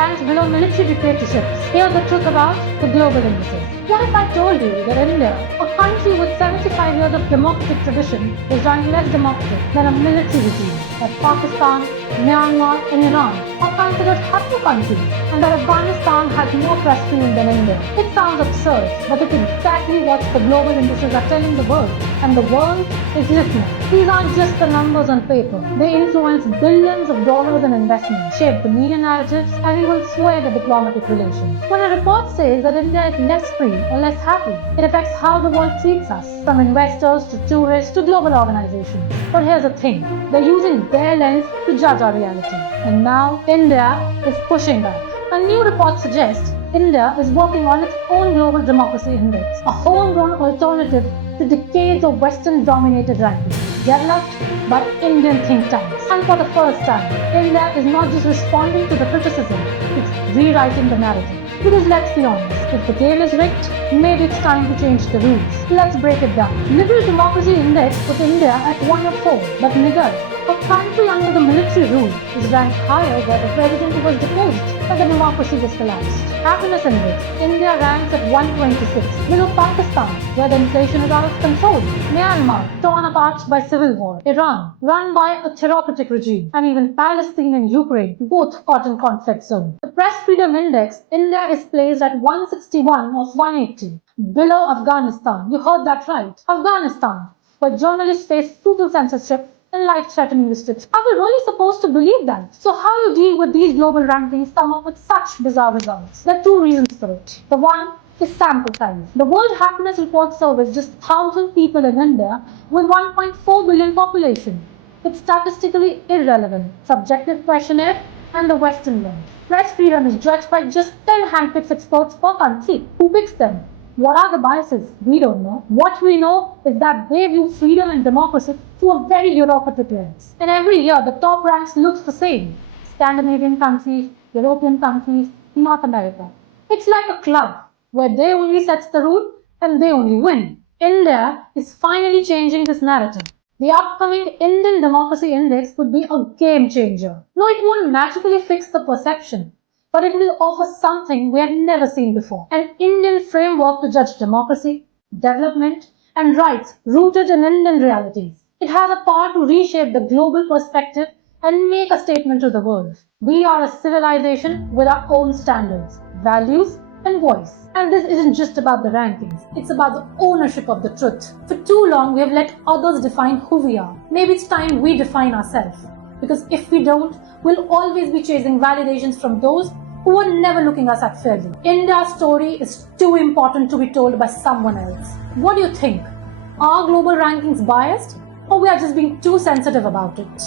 ranks below military dictatorships. Here's the truth about the global indices. What if I told you that India, a country with 75 years of democratic tradition, is run less democratic than a military regime, that Pakistan, Myanmar, and Iran are considered happy countries, and that Afghanistan has more press freedom than India? It sounds absurd, but it's exactly what the global indices are telling the world, and the world is listening. These aren't just the numbers on paper. They influence billions of dollars in investment, shape the media narratives, and even sway the diplomatic relations. When a report says that India is less free or less happy, it affects how the world treats us, from investors to tourists to global organizations. But here's the thing, they're using their lens to judge our reality. And now, India is pushing back. A new report suggests India is working on its own global democracy index, a homegrown alternative to decades of Western-dominated rankings, developed by Indian think tanks. And for the first time, India is not just responding to the criticism, it's rewriting the narrative. Because let's be honest, if the game is rigged, maybe it's time to change the rules. Let's break it down. Liberal Democracy Index put India at 104, but Niger, a country under the military rule, is ranked higher where the president was deposed and the democracy was collapsed. Happiness Index, India ranks at 126, below Pakistan, where the inflation is out of control, Myanmar, torn apart by civil war, Iran, run by a theocratic regime, and even Palestine and Ukraine, both caught in conflict zone. The Press Freedom Index, India is placed at 161 of 180, below Afghanistan. You heard that right, Afghanistan, where journalists face brutal censorship and life-threatening restrictions. Are we really supposed to believe that? So how you deal with these global rankings come up with such bizarre results? There are two reasons for it. The one is sample size. The World Happiness Report surveys just 1,000 people in India with 1.4 billion population. It's statistically irrelevant. Subjective questionnaire and the Western lens. Press freedom is judged by just 10 handpicked experts per country. Who picks them? What are the biases? We don't know. What we know is that they view freedom and democracy through a very bureaucratic lens. And every year, the top ranks looks the same. Scandinavian countries, European countries, North America. It's like a club where they only sets the rule and they only win. India is finally changing this narrative. The upcoming Indian Democracy Index would be a game changer. No, it won't magically fix the perception, but it will offer something we have never seen before. An Indian framework to judge democracy, development, and rights rooted in Indian realities. It has a power to reshape the global perspective and make a statement to the world. We are a civilization with our own standards, values, and voice. And this isn't just about the rankings, it's about the ownership of the truth. For too long, we have let others define who we are. Maybe it's time we define ourselves. Because if we don't, we'll always be chasing validations from those who are never looking us at fairly. India's story is too important to be told by someone else. What do you think? Are global rankings biased, or we are just being too sensitive about it?